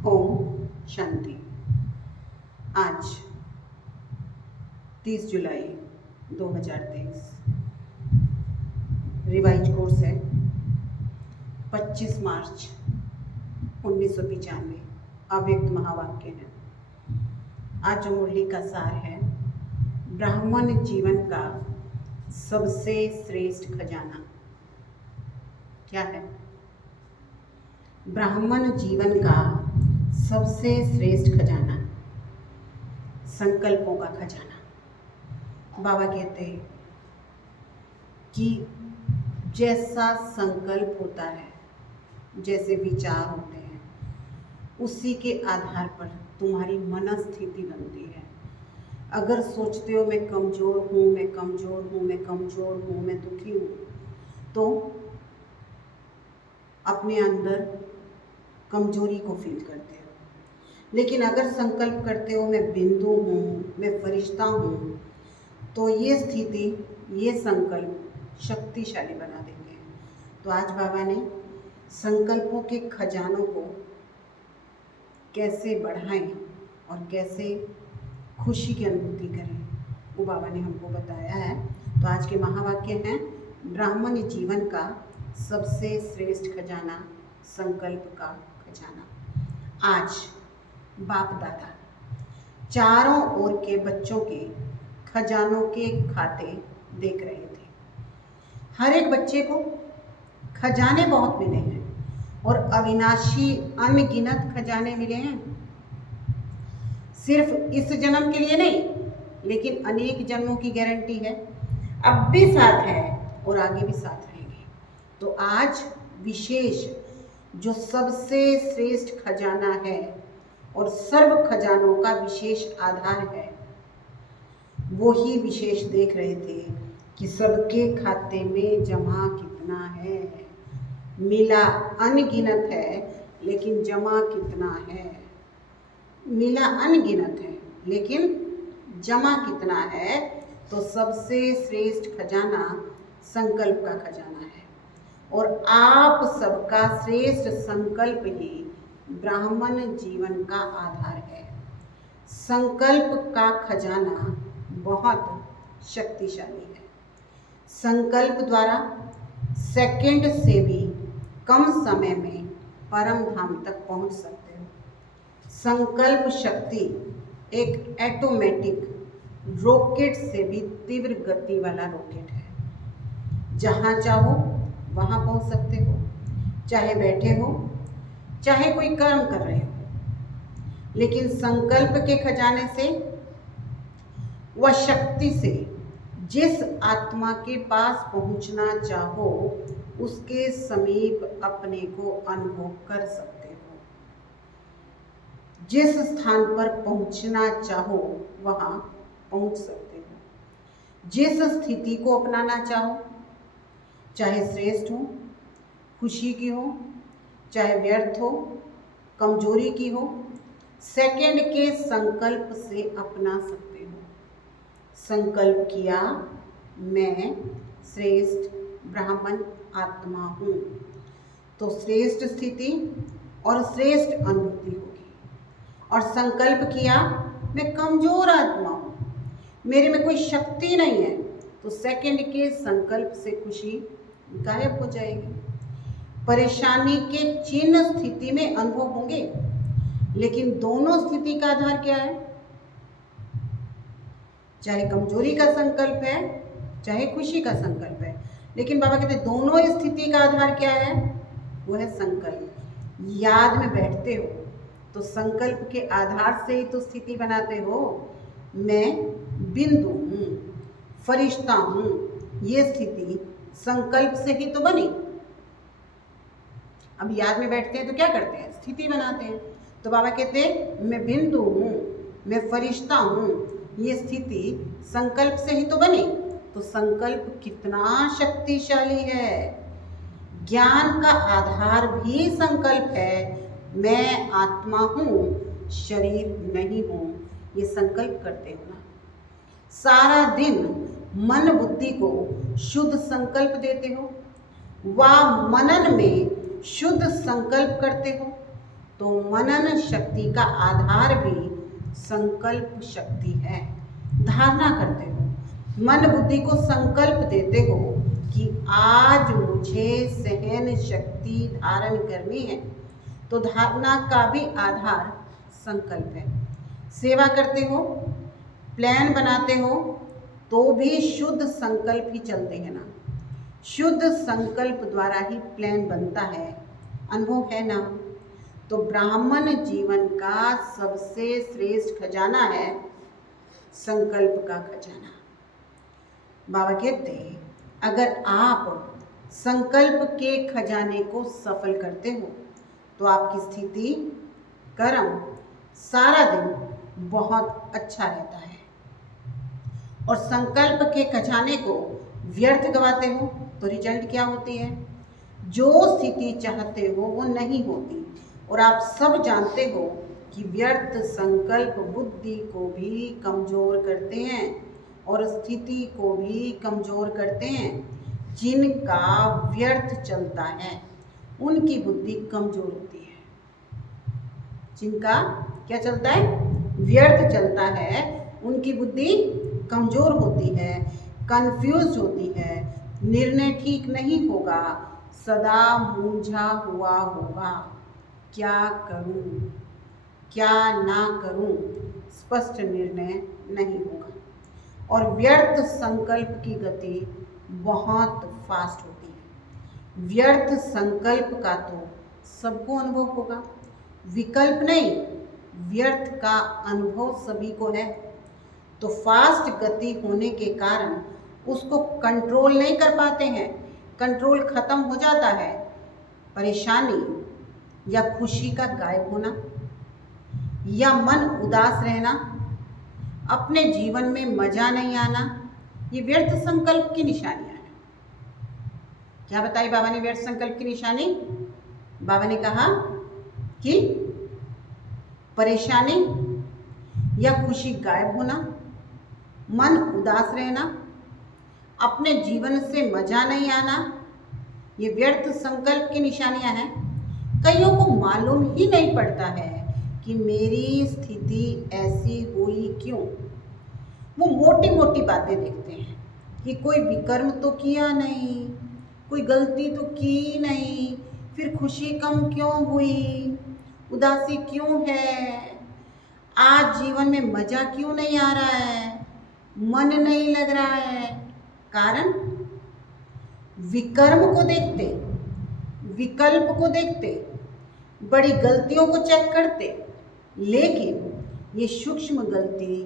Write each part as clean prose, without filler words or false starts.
ओम शांति। आज 30 जुलाई 2023 revise course है। 25 मार्च 1995 अव्यक्त महावाक्य है। आज जो मुरली का सार है, ब्राह्मण जीवन का सबसे श्रेष्ठ खजाना क्या है? ब्राह्मण जीवन का सबसे श्रेष्ठ खजाना संकल्पों का खजाना। बाबा कहते हैं कि जैसा संकल्प होता है, जैसे विचार होते हैं, उसी के आधार पर तुम्हारी मनस्थिति बनती है। अगर सोचते हो मैं कमज़ोर हूँ, मैं कमज़ोर हूँ, मैं कमज़ोर हूँ, मैं दुखी हूँ, तो अपने अंदर कमजोरी को फील करते हो। लेकिन अगर संकल्प करते हो मैं बिंदु हूँ, मैं फरिश्ता हूँ, तो ये स्थिति, ये संकल्प शक्तिशाली बना देंगे। तो आज बाबा ने संकल्पों के खजानों को कैसे बढ़ाएं और कैसे खुशी की अनुभूति करें, वो बाबा ने हमको बताया है। तो आज के महावाक्य हैं, ब्राह्मण जीवन का सबसे श्रेष्ठ खजाना संकल्प का खजाना। आज बाप दादा चारों ओर के बच्चों के खजानों के खाते देख रहे थे। हर एक बच्चे को खजाने बहुत मिले हैं और अविनाशी अनगिनत खजाने मिले हैं। सिर्फ इस जन्म के लिए नहीं, लेकिन अनेक जन्मों की गारंटी है। अब भी साथ है और आगे भी साथ रहेंगे। तो आज विशेष जो सबसे श्रेष्ठ खजाना है और सर्व खजानों का विशेष आधार है, वो ही विशेष देख रहे थे कि सबके खाते में जमा कितना है। मिला अनगिनत है, लेकिन जमा कितना है? मिला अनगिनत है, लेकिन जमा कितना है? तो सबसे श्रेष्ठ खजाना संकल्प का खजाना है। और आप सबका श्रेष्ठ संकल्प ही ब्राह्मण जीवन का आधार है। संकल्प का खजाना बहुत शक्तिशाली है। संकल्प द्वारा सेकंड से भी कम समय में परम धाम तक पहुंच सकते हो। संकल्प शक्ति एक ऑटोमेटिक रॉकेट से भी तीव्र गति वाला रॉकेट है। जहां चाहो वहां पहुंच सकते हो, चाहे बैठे हो, चाहे कोई कर्म कर रहे हो। लेकिन संकल्प के खजाने से व शक्ति से जिस आत्मा के पास पहुंचना चाहो, उसके समीप अपने को अनुभव कर सकते हो। जिस स्थान पर पहुंचना चाहो वहां पहुंच सकते हो। जिस स्थिति को अपनाना चाहो, चाहे श्रेष्ठ हो, खुशी की हो, चाहे व्यर्थ हो, कमजोरी की हो, सेकंड के संकल्प से अपना सकते हो। संकल्प किया मैं श्रेष्ठ ब्राह्मण आत्मा हूँ, तो श्रेष्ठ स्थिति और श्रेष्ठ अनुभूति होगी। और संकल्प किया मैं कमजोर आत्मा हूँ, मेरे में कोई शक्ति नहीं है, तो सेकंड के संकल्प से खुशी गायब हो जाएगी। परेशानी के चिन्ह स्थिति में अनुभव होंगे, लेकिन दोनों स्थिति का आधार क्या है? चाहे कमजोरी का संकल्प है, चाहे खुशी का संकल्प है, लेकिन बाबा कहते हैं दोनों स्थिति का आधार क्या है? वो है संकल्प। याद में बैठते हो तो संकल्प के आधार से ही तो स्थिति बनाते हो। मैं बिंदु हूँ, फरिश्ता हूँ, ये स्थिति संकल्प से ही तो बनी। अब याद में बैठते हैं तो क्या करते हैं? स्थिति बनाते हैं। तो बाबा कहते हैं मैं बिंदु हूँ, मैं फरिश्ता हूँ, ये स्थिति संकल्प से ही तो बनी। तो संकल्प कितना शक्तिशाली है। ज्ञान का आधार भी संकल्प है। मैं आत्मा हूँ, शरीर नहीं हूँ, ये संकल्प करते हो ना। सारा दिन मन बुद्धि को शुद्ध संकल्प देते हो व मनन में शुद्ध संकल्प करते हो, तो मनन शक्ति का आधार भी संकल्प शक्ति है। धारणा करते हो, मन बुद्धि को संकल्प देते हो कि आज मुझे सहन शक्ति धारण करनी है, तो धारणा का भी आधार संकल्प है। सेवा करते हो, प्लान बनाते हो, तो भी शुद्ध संकल्प ही चलते हैं ना। शुद्ध संकल्प द्वारा ही प्लान बनता है, अनुभव है ना। तो ब्राह्मण जीवन का सबसे श्रेष्ठ खजाना है संकल्प का खजाना। बाबा कहते हैं अगर आप संकल्प के खजाने को सफल करते हो तो आपकी स्थिति, कर्म, सारा दिन बहुत अच्छा रहता है। और संकल्प के खजाने को व्यर्थ गवाते हो तो रिजल्ट क्या होती है? जो स्थिति चाहते हो वो नहीं होती। और आप सब जानते हो कि व्यर्थ संकल्प बुद्धि को भी कमजोर करते हैं और स्थिति को भी कमजोर करते हैं। जिनका व्यर्थ चलता है उनकी बुद्धि कमजोर होती है। जिनका क्या चलता है? व्यर्थ चलता है, उनकी बुद्धि कमजोर होती है, कंफ्यूज होती है, निर्णय ठीक नहीं होगा, सदा मूंझा हुआ होगा। क्या करूं, क्या ना करूं, स्पष्ट निर्णय नहीं होगा। और व्यर्थ संकल्प की गति बहुत फास्ट होती है। व्यर्थ संकल्प का तो सबको अनुभव होगा, विकल्प नहीं, व्यर्थ का अनुभव सभी को है। तो फास्ट गति होने के कारण उसको कंट्रोल नहीं कर पाते हैं, कंट्रोल खत्म हो जाता है। परेशानी या खुशी का गायब होना या मन उदास रहना, अपने जीवन में मजा नहीं आना, ये व्यर्थ संकल्प की निशानियां हैं। क्या बताई बाबा ने व्यर्थ संकल्प की निशानी? बाबा ने कहा कि परेशानी या खुशी गायब होना, मन उदास रहना, अपने जीवन से मजा नहीं आना, ये व्यर्थ संकल्प की निशानियां हैं। कईयों को मालूम ही नहीं पड़ता है कि मेरी स्थिति ऐसी हुई क्यों। वो मोटी मोटी बातें देखते हैं कि कोई विकर्म तो किया नहीं, कोई गलती तो की नहीं, फिर खुशी कम क्यों हुई, उदासी क्यों है, आज जीवन में मजा क्यों नहीं आ रहा है, मन नहीं लग रहा है। कारण विकर्म को देखते, विकल्प को देखते, बड़ी गलतियों को चेक करते, लेकिन ये सूक्ष्म गलती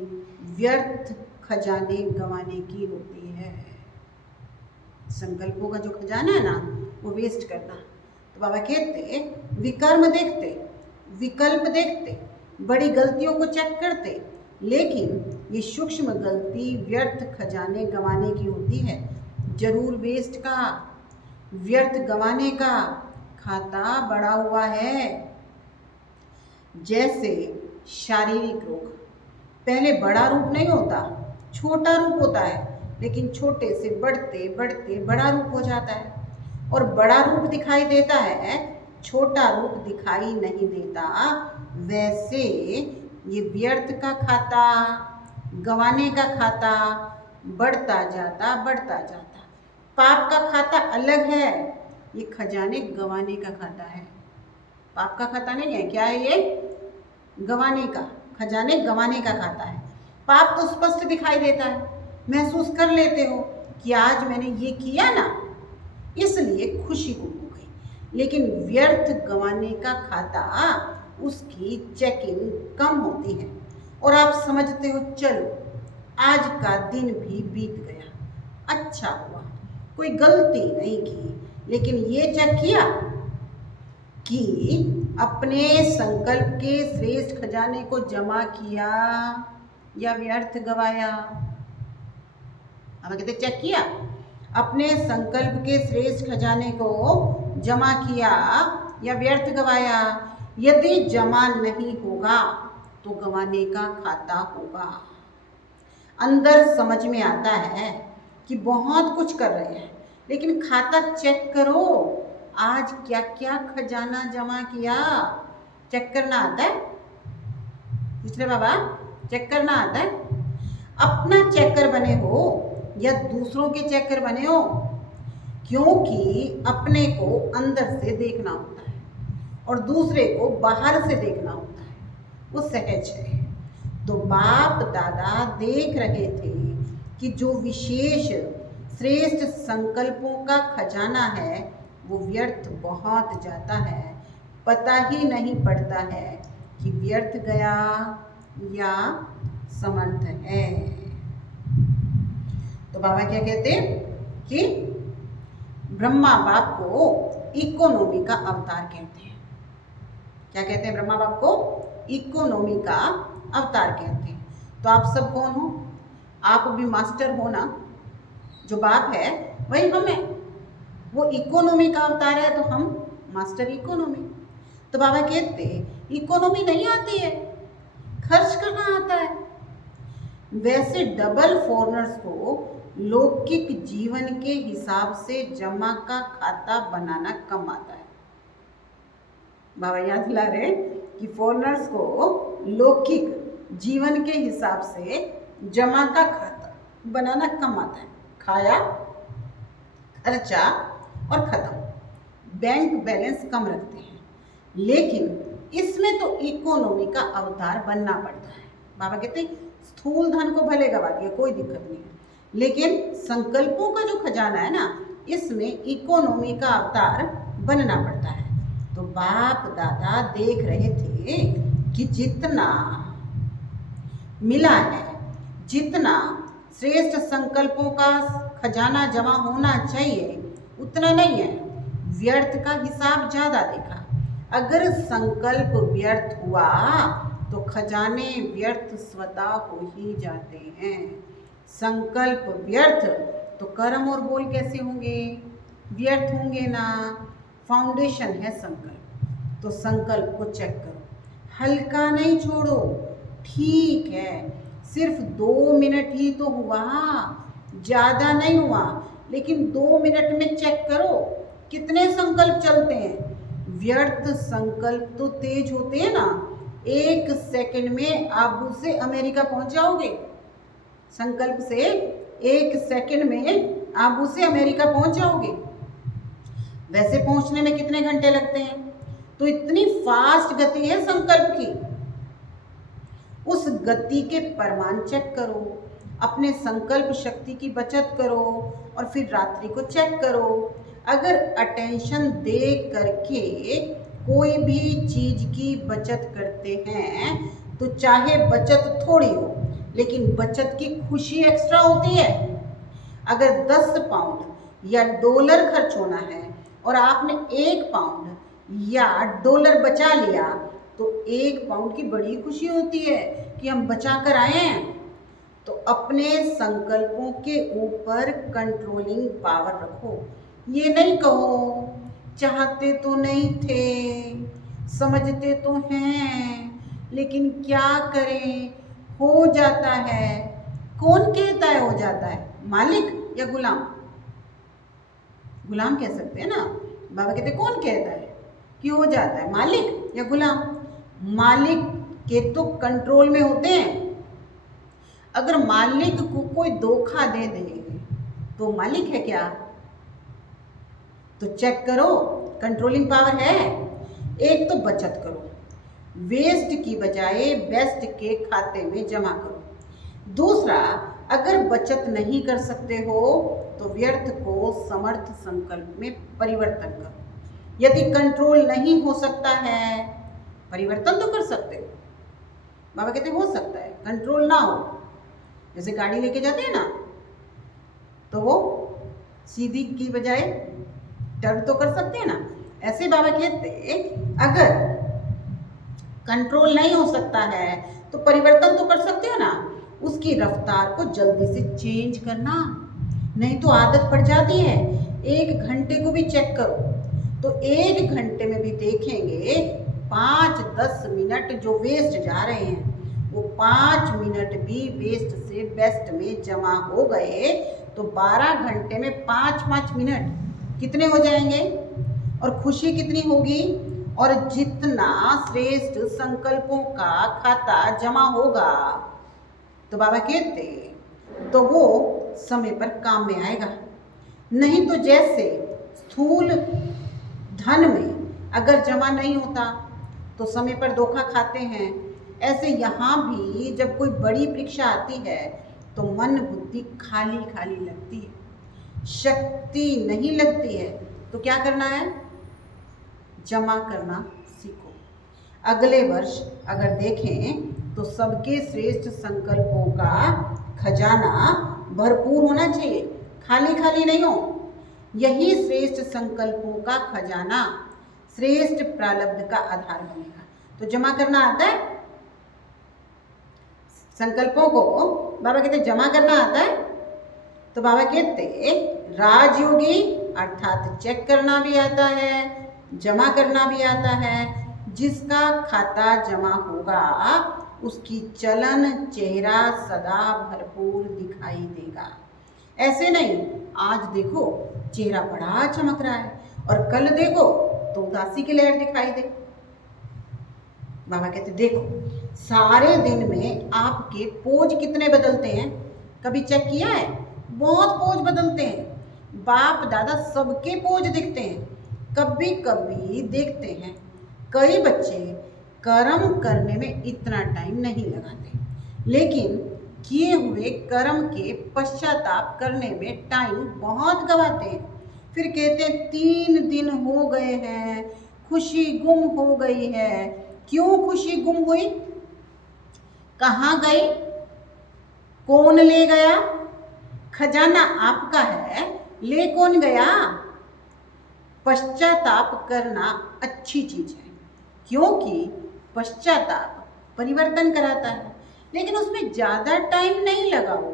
व्यर्थ खजाने गंवाने की होती है। संकल्पों का जो खजाना है ना वो वेस्ट करना। तो बाबा कहते विकर्म देखते, विकल्प देखते, बड़ी गलतियों को चेक करते, लेकिन ये सूक्ष्म गलती व्यर्थ खजाने गंवाने की होती है। जरूर वेस्ट का, व्यर्थ गंवाने का खाता बड़ा हुआ है। जैसे शारीरिक रोग, पहले बड़ा रूप नहीं होता, छोटा रूप होता है, लेकिन छोटे से बढ़ते बढ़ते बड़ा रूप हो जाता है। और बड़ा रूप दिखाई देता है, छोटा रूप दिखाई नहीं देता। वैसे ये व्यर्थ का खाता, गंवाने का खाता बढ़ता जाता बढ़ता जाता। पाप का खाता अलग है, ये खजाने गंवाने का खाता है। पाप का खाता नहीं है, क्या है ये? गंवाने का, खजाने गंवाने का खाता है। पाप तो स्पष्ट दिखाई देता है, महसूस कर लेते हो कि आज मैंने ये किया ना, इसलिए खुशी गुम हो गई। लेकिन व्यर्थ गंवाने का खाता, उसकी चेकिंग कम होती है और आप समझते हो चलो आज का दिन भी बीत गया, अच्छा हुआ, कोई गलती नहीं की। लेकिन ये चेक किया कि अपने संकल्प के श्रेष्ठ खजाने को जमा किया या व्यर्थ गवाया। अब कहते चेक किया, अपने संकल्प के श्रेष्ठ खजाने को जमा किया या व्यर्थ गवाया। यदि जमा नहीं होगा तो गंवाने का खाता होगा। अंदर समझ में आता है कि बहुत कुछ कर रहे हैं, लेकिन खाता चेक करो, आज क्या क्या खजाना जमा किया। चेक करना आता है? पूछ रहे बाबा, चेक करना आता है? अपना चेकर बने हो या दूसरों के चेकर बने हो? क्योंकि अपने को अंदर से देखना होता है और दूसरे को बाहर से देखना होता है, वो सहज है। तो बाप दादा देख रहे थे कि जो विशेष श्रेष्ठ संकल्पों का खजाना है वो व्यर्थ बहुत जाता है, पता ही नहीं पड़ता है कि व्यर्थ गया या समर्थ है। तो बाबा क्या कहते हैं कि ब्रह्मा बाप को इकोनॉमी का अवतार कहते हैं। क्या कहते हैं? ब्रह्मा बाप को इकोनॉमी का अवतार कहते हैं। तो आप सब कौन हो? आप भी मास्टर हो ना। जो बाप है वही हम है। वो इकोनॉमी का अवतार है तो हम मास्टर इकोनॉमी। तो बाबा कहते इकोनॉमी नहीं आती है, खर्च करना आता है। वैसे डबल फॉरनर्स को लौकिक जीवन के हिसाब से जमा का खाता बनाना कम आता है। बाबा याद दिला रहे कि फॉरनर्स को लौकिक जीवन के हिसाब से जमा का खाता बनाना कम आता है। खाया, खर्चा और खत्म, बैंक बैलेंस कम रखते हैं। लेकिन इसमें तो इकोनॉमी का अवतार बनना पड़ता है। बाबा कहते हैं स्थूल धन को भले गवा दिया, कोई दिक्कत नहीं है, लेकिन संकल्पों का जो खजाना है ना, इसमें इकोनॉमी का अवतार बनना पड़ता है। तो बाप दादा देख रहे थे कि जितना मिला है, जितना श्रेष्ठ संकल्पों का खजाना जमा होना चाहिए उतना नहीं है, व्यर्थ का हिसाब ज्यादा देखा। अगर संकल्प व्यर्थ हुआ तो खजाने व्यर्थ स्वतः हो ही जाते हैं। संकल्प व्यर्थ तो कर्म और बोल कैसे होंगे? व्यर्थ होंगे ना। फाउंडेशन है संकल्प, तो संकल्प को चेक करो, हल्का नहीं छोड़ो। ठीक है, सिर्फ 2 मिनट ही तो हुआ, ज़्यादा नहीं हुआ, लेकिन 2 मिनट में चेक करो कितने संकल्प चलते हैं। व्यर्थ संकल्प तो तेज होते हैं ना, 1 सेकंड में आबू से अमेरिका पहुंच जाओगे। संकल्प से 1 सेकंड में आबू से अमेरिका पहुंच जाओगे। वैसे पहुंचने में कितने घंटे लगते हैं? तो इतनी फास्ट गति है संकल्प की। उस गति के परमाण चेक करो, अपने संकल्प शक्ति की बचत करो और फिर रात्रि को चेक करो। अगर अटेंशन दे करके कोई भी चीज की बचत करते हैं तो चाहे बचत थोड़ी हो, लेकिन बचत की खुशी एक्स्ट्रा होती है। अगर 10 पाउंड या डॉलर खर्च होना है और आपने 1 पाउंड या डॉलर बचा लिया तो 1 पाउंड की बड़ी खुशी होती है कि हम बचा कर आए हैं। तो अपने संकल्पों के ऊपर कंट्रोलिंग पावर रखो। ये नहीं कहो चाहते तो नहीं थे, समझते तो हैं, लेकिन क्या करें, हो जाता है। कौन कहता है हो जाता है? मालिक या गुलाम? गुलाम कह सकते हैं ना। बाबा कहते कौन कहता है कि हो जाता है, मालिक या गुलाम? मालिक के तो कंट्रोल में होते हैं। अगर मालिक को कोई धोखा दे दे तो मालिक है क्या? तो चेक करो, कंट्रोलिंग पावर है। एक तो बचत करो, वेस्ट की बजाय बेस्ट के खाते में जमा करो। दूसरा, अगर बचत नहीं कर सकते हो तो व्यर्थ को समर्थ संकल्प में परिवर्तन करो। यदि कंट्रोल नहीं हो सकता है, परिवर्तन तो कर सकते हो। बाबा कहते हो सकता है कंट्रोल ना हो, जैसे गाड़ी लेके जाते हैं ना, तो वो सीधी की बजाय टर्न तो कर सकते हैं ना। ऐसे बाबा कहते अगर कंट्रोल नहीं हो सकता है तो परिवर्तन तो कर सकते हो ना। उसकी रफ्तार को जल्दी से चेंज करना, नहीं तो आदत पड़ जाती है। 1 घंटे को भी चेक करो तो 1 घंटे में भी देखेंगे 5-10 मिनट जो वेस्ट जा रहे हैं वो 5 मिनट भी वेस्ट से बेस्ट में जमा हो गए तो 12 घंटे में 5-5 मिनट कितने हो जाएंगे? और खुशी कितनी होगी? और जितना श्रेष्ठ संकल्पों का खाता जमा होगा तो बाबा कहते तो वो समय पर काम में आएगा। नहीं तो जैसे स्थूल धन में अगर जमा नहीं होता तो समय पर धोखा खाते हैं, ऐसे यहाँ भी जब कोई बड़ी परीक्षा आती है तो मन बुद्धि खाली खाली लगती है, शक्ति नहीं लगती है। तो क्या करना है? जमा करना सीखो। अगले वर्ष अगर देखें तो सबके श्रेष्ठ संकल्पों का खजाना भरपूर होना चाहिए, खाली खाली नहीं हो। यही श्रेष्ठ संकल्पों का खजाना श्रेष्ठ प्रारब्ध का आधार बनेगा। तो जमा करना आता है? संकल्पों को बाबा कहते जमा करना आता है? तो बाबा कहते राजयोगी अर्थात चेक करना भी आता है, जमा करना भी आता है। जिसका खाता जमा होगा उसकी चलन चेहरा सदा भरपूर दिखाई देगा। ऐसे नहीं आज देखो चेहरा बड़ा चमक रहा है और कल देखो तो उदासी की लहर दिखाई दे। बाबा कहते देखो सारे दिन में आपके पोज कितने बदलते हैं, कभी चेक किया है? बहुत पोज बदलते हैं। बाप दादा सबके पोज दिखते हैं। कभी कभी देखते हैं कई बच्चे कर्म करने में इतना टाइम नहीं लगाते, लेकिन किए हुए कर्म के पश्चाताप करने में टाइम बहुत गवाते हैं। फिर कहते हैं 3 दिन हो गए हैं, खुशी गुम हो गई है। क्यों खुशी गुम हुई? कहाँ गई? कौन ले गया? खजाना आपका है, ले कौन गया? पश्चाताप करना अच्छी चीज है, क्योंकि पश्चाताप परिवर्तन कराता है, लेकिन उसमें ज़्यादा टाइम नहीं लगाओ।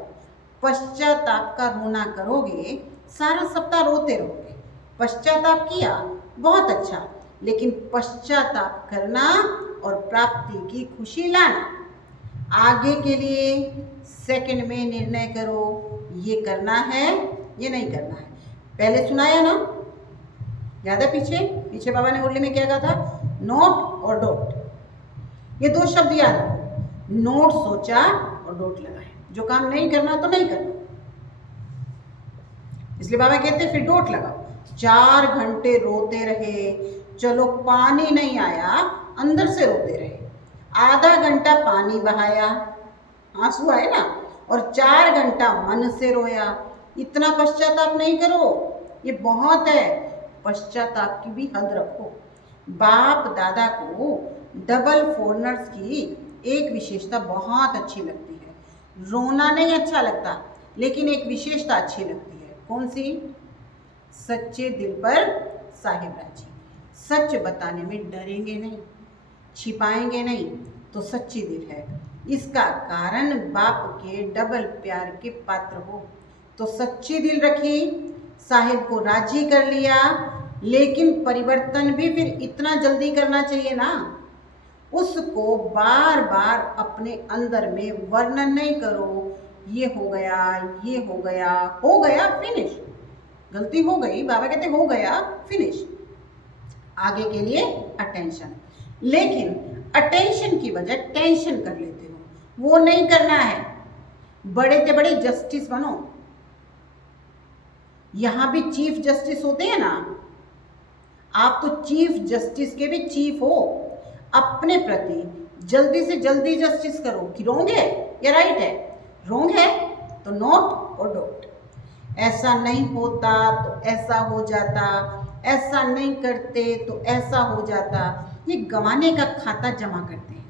पश्चाताप का रोना करोगे, सारा सप्ताह रोते रहोगे। पश्चाताप किया बहुत अच्छा, लेकिन पश्चाताप करना और प्राप्ति की खुशी लाना, आगे के लिए सेकंड में निर्णय करो, ये करना है ये नहीं करना है। पहले सुनाया ना, याद है? पीछे बाबा ने मुरली में क्या कहा था? नोट और डोट, ये 2 शब्द याद रखो। नोट सोचा और डोट लगाए। जो काम नहीं करना तो नहीं करना, इसलिए बाबा कहते हैं फिर डोट लगाओ। 4 घंटे रोते रहे, चलो पानी नहीं आया, अंदर से रोते रहे। आधा घंटा पानी बहाया, आंसू आए ना, और 4 घंटा मन से रोया। इतना पश्चाताप नहीं करो, ये बहुत है। पश्चाताप की भी हद रखो। बाप दादा को डबल फोरनर्स की एक विशेषता बहुत अच्छी लगती है। रोना नहीं अच्छा लगता, लेकिन एक विशेषता अच्छी लगती है। कौन सी? सच्चे दिल पर साहिब राजी। सच बताने में डरेंगे नहीं, छिपाएंगे नहीं, तो सच्ची दिल है। इसका कारण बाप के डबल प्यार के पात्र हो। तो सच्ची दिल रखी, साहिब को राजी कर लिया, लेकिन परिवर्तन भी फिर इतना जल्दी करना चाहिए ना। उसको बार बार अपने अंदर में वर्णन नहीं करो, ये हो गया, ये हो गया, हो गया, फिनिश। गलती हो गई, बाबा कहते हो गया, फिनिश। आगे के लिए अटेंशन, लेकिन अटेंशन की वजह टेंशन कर लेते हो, वो नहीं करना है। बड़े से बड़े जस्टिस बनो। यहां भी चीफ जस्टिस होते हैं ना, आप तो चीफ जस्टिस के भी चीफ हो। अपने प्रति जल्दी से जल्दी जस्टिस करो कि रॉन्ग है या राइट है। रॉन्ग है तो नोट और डोट। ऐसा नहीं होता तो ऐसा हो जाता, ऐसा नहीं करते तो ऐसा हो जाता। ये गंवाने का खाता जमा करते हैं,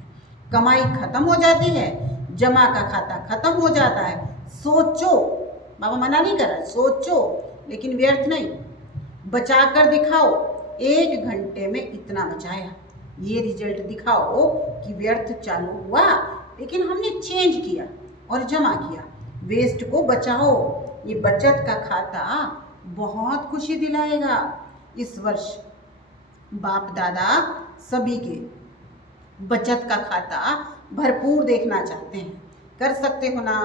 कमाई खत्म हो जाती है, जमा का खाता खत्म हो जाता है। सोचो, बाबा मना नहीं कर रहा, सोचो, लेकिन व्यर्थ नहीं। बचा कर दिखाओ, 1 घंटे में इतना बचाया, ये रिजल्ट दिखाओ कि व्यर्थ चालू हुआ, लेकिन हमने चेंज किया और जमा किया। वेस्ट को बचाओ, ये बचत का खाता बहुत खुशी दिलाएगा। इस वर्ष बाप दादा सभी के बचत का खाता भरपूर देखना चाहते हैं। कर सकते हो ना,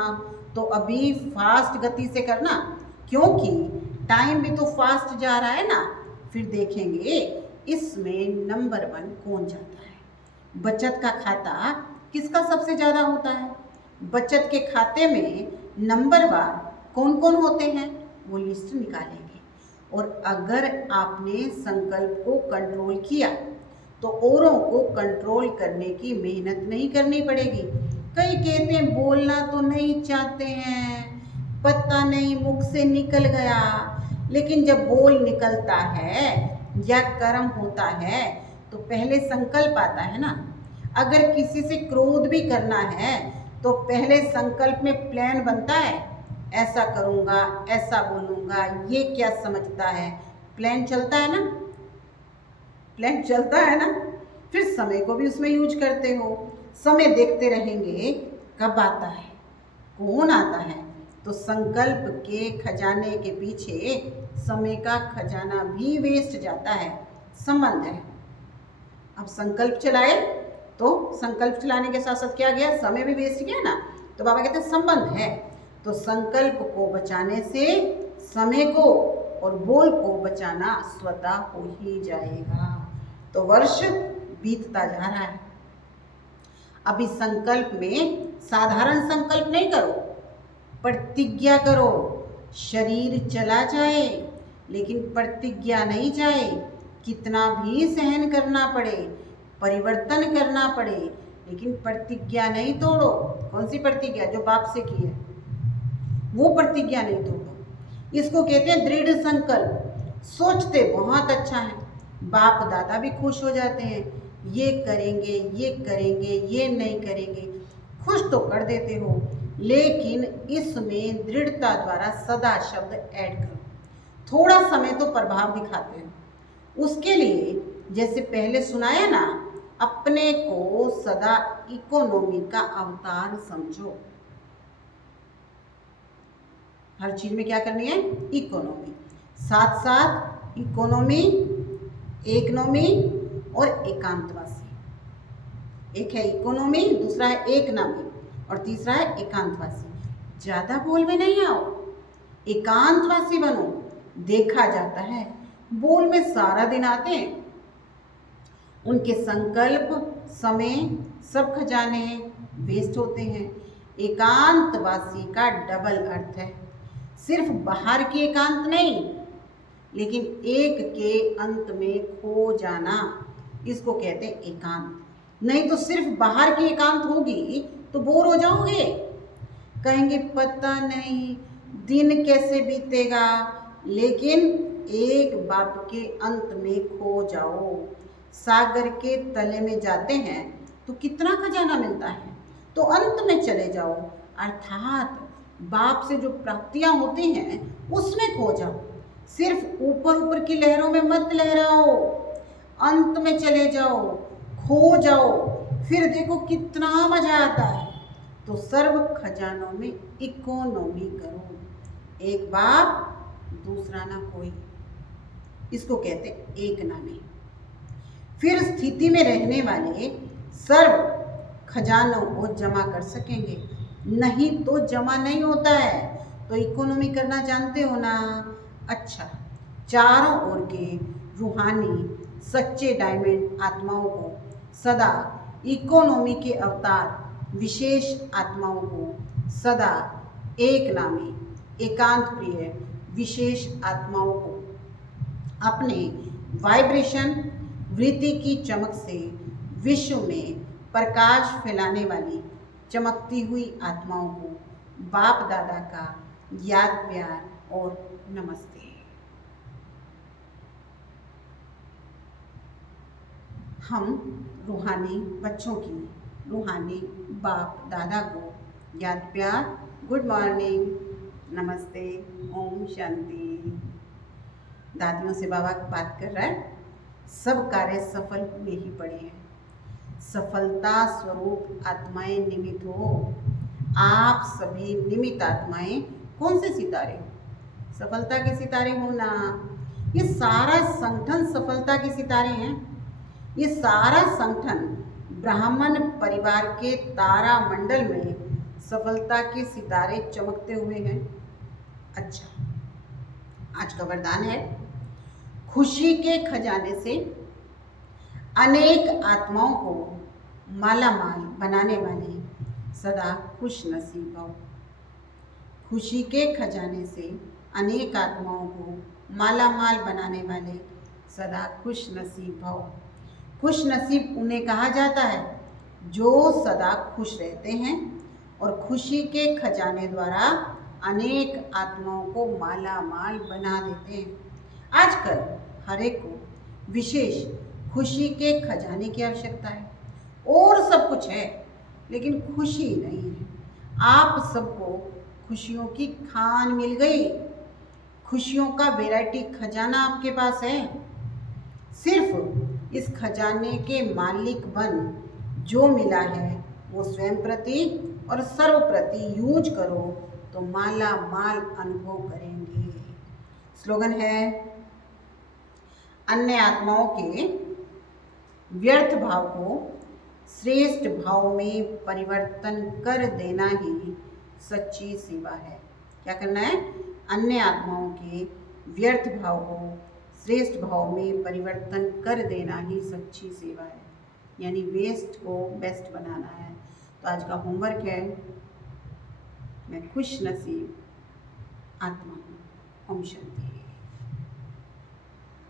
तो अभी फास्ट गति से करना, क्योंकि टाइम भी तो फास्ट जा रहा है ना। फिर देखेंगे इसमें नंबर 1 कौन जाता है? बचत का खाता किसका सबसे ज़्यादा होता है? बचत के खाते में नंबरवार कौन कौन होते हैं वो लिस्ट निकालेंगे। और अगर आपने संकल्प को कंट्रोल किया तो औरों को कंट्रोल करने की मेहनत नहीं करनी पड़ेगी। कई कहते हैं बोलना तो नहीं चाहते हैं, पता नहीं मुख से निकल गया, लेकिन जब बोल निकलता है या कर्म होता है तो पहले संकल्प आता है ना। अगर किसी से क्रोध भी करना है तो पहले संकल्प में प्लान बनता है, ऐसा करूँगा, ऐसा बोलूँगा, ये क्या समझता है, प्लान चलता है ना, प्लान चलता है ना। फिर समय को भी उसमें यूज करते हो, समय देखते रहेंगे कब आता है, कौन आता है। तो संकल्प के खजाने के पीछे समय का खजाना भी वेस्ट जाता है, संबंध है। अब संकल्प चलाए तो संकल्प चलाने के साथ साथ क्या गया, समय भी वेस्ट गया ना। तो बाबा कहते हैं संबंध है। तो संकल्प को बचाने से समय को और बोल को बचाना स्वतः हो ही जाएगा। तो वर्ष बीतता जा रहा है। अभी संकल्प में साधारण संकल्प नहीं करो, प्रतिज्ञा करो। शरीर चला जाए लेकिन प्रतिज्ञा नहीं जाए। कितना भी सहन करना पड़े, परिवर्तन करना पड़े, लेकिन प्रतिज्ञा नहीं तोड़ो। कौन सी प्रतिज्ञा? जो बाप से की है वो प्रतिज्ञा नहीं तोड़ो। इसको कहते हैं दृढ़ संकल्प। सोचते बहुत अच्छा है, बाप दादा भी खुश हो जाते हैं, ये करेंगे, ये करेंगे, ये नहीं करेंगे, खुश तो कर देते हो, लेकिन इसमें दृढ़ता द्वारा सदा शब्द ऐड करो। थोड़ा समय तो प्रभाव दिखाते हो। उसके लिए जैसे पहले सुनाया ना, अपने को सदा इकोनॉमी का अवतार समझो। हर चीज में क्या करनी है? इकोनॉमी। साथ साथ इकोनॉमी, एकनॉमी और एकांतवासी। एक है इकोनॉमी, दूसरा है एकनामी और तीसरा है एकांतवासी। ज्यादा बोल में नहीं आओ, एकांतवासी बनो। देखा जाता है बोल में सारा दिन आते हैं, उनके संकल्प, समय, सब खजाने वेस्ट होते हैं। एकांतवासी का डबल अर्थ है, सिर्फ बाहर की एकांत नहीं, लेकिन एक के अंत में खो जाना, इसको कहते हैं एकांत। नहीं तो सिर्फ बाहर की एकांत होगी तो बोर हो जाओगे, कहेंगे पता नहीं दिन कैसे बीतेगा। लेकिन एक बाप के अंत में खो जाओ। सागर के तले में जाते हैं तो कितना खजाना मिलता है, तो अंत में चले जाओ, अर्थात बाप से जो प्राप्तियां होती हैं उसमें खो जाओ। सिर्फ ऊपर ऊपर की लहरों में मत लहराओ, अंत में चले जाओ, खो जाओ, फिर देखो कितना मजा आता है। तो सर्व खजानों में इकोनॉमी करो। एक बाप दूसरा ना कोई, इसको कहते एक नामी। फिर स्थिति में रहने वाले सर्व खजानों को जमा कर सकेंगे, नहीं तो जमा नहीं होता है। तो इकोनॉमी करना जानते हो ना? अच्छा, चारों ओर के रूहानी सच्चे डायमंड आत्माओं को सदा इकोनॉमी के अवतार विशेष आत्माओं को सदा एक नामी एकांत प्रिय विशेष आत्माओं को अपने वाइब्रेशन वृत्ति की चमक से विश्व में प्रकाश फैलाने वाली चमकती हुई आत्माओं को बाप दादा का याद प्यार और नमस्ते। हम रूहानी बच्चों की रूहानी बाप दादा को याद प्यार, गुड मॉर्निंग, नमस्ते, ओम शांति। दादियों से बाबा बात कर रहा है। सब कार्य सफल हुए ही पड़े हैं। सफलता स्वरूप आत्माएं निमित्त हो। आप सभी निमित्त आत्माएं कौन से सितारे हो? सफलता के सितारे हो ना। ये सारा संगठन सफलता के सितारे हैं। ये सारा संगठन ब्राह्मण परिवार के तारा मंडल में सफलता के सितारे चमकते हुए हैं। अच्छा, आज का वरदान है खुशी के खजाने से अनेक आत्माओं को मालामाल बनाने वाले सदा खुश नसीब भव। खुशी के खजाने से अनेक आत्माओं को मालामाल बनाने वाले सदा खुश नसीब भव। खुश नसीब उन्हें कहा जाता है जो सदा खुश रहते हैं और खुशी के खजाने द्वारा अनेक आत्माओं को मालामाल बना देते हैं। आजकल हर एक को विशेष खुशी के खजाने की आवश्यकता है। और सब कुछ है लेकिन खुशी नहीं है। आप सबको खुशियों की खान मिल गई। खुशियों का वैरायटी खजाना आपके पास है। सिर्फ इस खजाने के मालिक बन जो मिला है वो स्वयं प्रति और सर्व प्रति यूज करो तो माला माल अनुभव करेंगे। स्लोगन है, अन्य आत्माओं के व्यर्थ भाव को श्रेष्ठ भाव में परिवर्तन कर देना ही सच्ची सेवा है। क्या करना है? अन्य आत्माओं के व्यर्थ भाव को श्रेष्ठ भाव में परिवर्तन कर देना ही सच्ची सेवा है, यानी वेस्ट को बेस्ट बनाना है। तो आज का होमवर्क है, मैं खुश नसीब आत्मा हूँ। ओम शांति।